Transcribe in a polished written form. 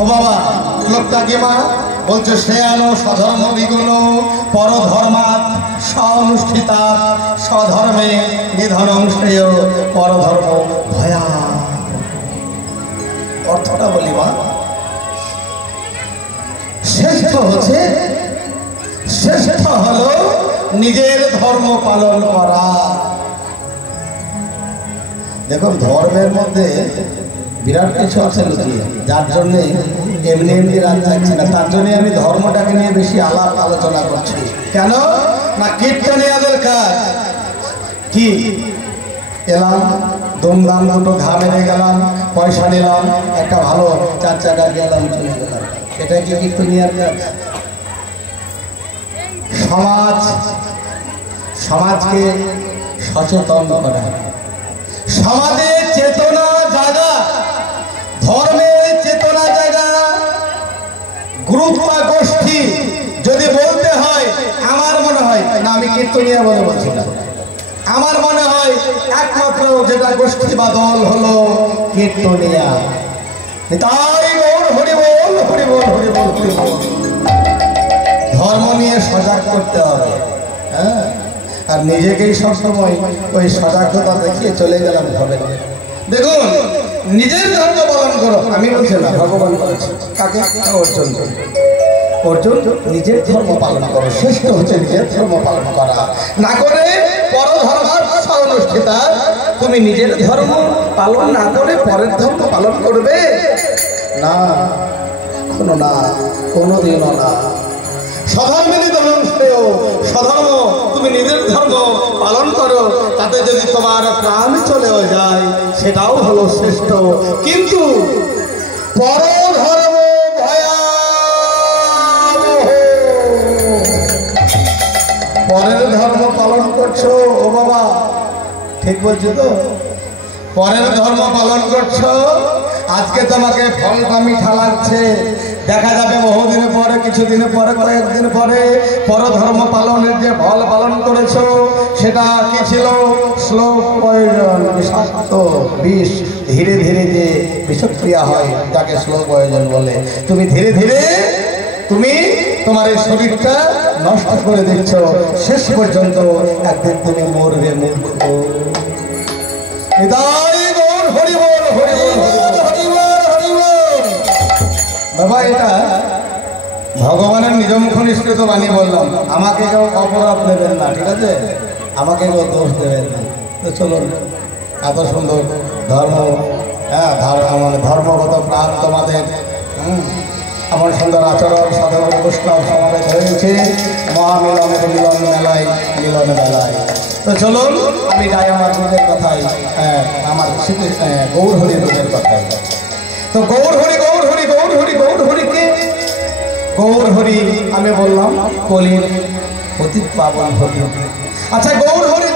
ও বাবা লোকটা কি মা বলছে শ্রেয়ানো স্বধর্ম বিগুণ পরধর্মাৎ স্বনুষ্ঠিতা স্বধর্মে নিধনং শ্রেয় পরধর্ম ভয়া। অর্থটা বলি মা, শ্রেষ্ঠ হলো নিজের ধর্ম পালন করা। দেখুন ধর্মের মধ্যে বিরাট কিছু আছে লুকিয়ে, যার জন্যে এমনি রাত যাচ্ছে না। তার জন্যে আমি ধর্মটাকে নিয়ে বেশি আলাপ আলোচনা করছি। কেন না কীর্তনিয়াদের কাজ কি, এলাম দুমদাম দুটো ঘা মেরে গেলাম, পয়সা নিলাম, একটা ভালো 4 চাকা গেলাম, চলে গেলাম, এটা কি কীর্তনিয়ার কাজ? সমাজকে সচেতন করা, সমাজের চেতনা জাগা, ধর্মের চেতনা জাগা, গ্রুপ বা গোষ্ঠী যদি বলতে হয়, আমার মনে হয় না, আমি কীর্তনিয়া বলে বলছি না, আমার মনে হয় একমাত্র যেটা গোষ্ঠী বা দল হলো কীর্তনিয়া। তাই বল হরি বল হরি বল হরি বল হরি বল। ধর্ম নিয়ে সজাগ করতে হবে, হ্যাঁ, আর নিজেকেই সবসময় ওই সজাগতা দেখিয়ে চলে গেলাম হবে না। দেখুন নিজের ধর্ম পালন করো, আমি বলছি না, ভগবান বলছে কাকে? অর্জুন নিজের ধর্ম পালন করো, শ্রেষ্ঠ হচ্ছে নিজের ধর্ম পালন করা, না করে পরধর্মাৎ স্বনুষ্ঠিতা। তুমি নিজের ধর্ম পালন না করে পরের ধর্ম পালন করবে না, কোনো না, কোনোদিনও না। স্বধর্মে নিধনং শ্রেয়, স্বধর্ম তুমি নিজের ধর্ম পালন করো, তাতে যদি তোমার প্রাণ চলেও যায় সেটাও হলো শ্রেষ্ঠ। কিন্তু পরধর্ম পরের ধর্ম পালন করছো, ও বাবা ঠিক বলছো তো? পরের ধর্ম পালন করছো, আজকে তোমাকে ফলটা মিঠা লাগছে, দেখা যাবে বহুদিন পরে, কিছুদিন পরে, কয়েকদিন পরে পরধর্ম পালনের যে ফল পালন করেছো সেটা কি ছিল? স্লো পয়জন, বিষাক্ত বিষ, ধীরে ধীরে যে বিষক্রিয়া হয় তাকে স্লো পয়জন বলে। তুমি ধীরে ধীরে তোমার এই শরীরটা নষ্ট করে দিচ্ছ, শেষ পর্যন্ত একদিন তুমি মরবে মূর্খ। বাবা এটা ভগবানের নিজমুখ নিষ্কৃত বাণী বললাম, আমাকে কেউ অপরাধ নেবেন না, ঠিক আছে? আমাকে কেউ দোষ দেবেন না। তো চলুন, এত সুন্দর ধর্ম, হ্যাঁ মানে ধর্মগত প্রাণ তোমাদের, এমন সুন্দর আচরণ সাধারণ বৈষ্ণব সমাবেশ হয়েছে মহামিলনের মিলন মেলায়। তো চলুন আমি যাই আমার রূপের কথাই, আমার গৌর হরি রূপের কথাই। তো গৌর হরি কে? গৌর হরি আমি বললাম কলির অতি পাবন হরি। আচ্ছা গৌর হরি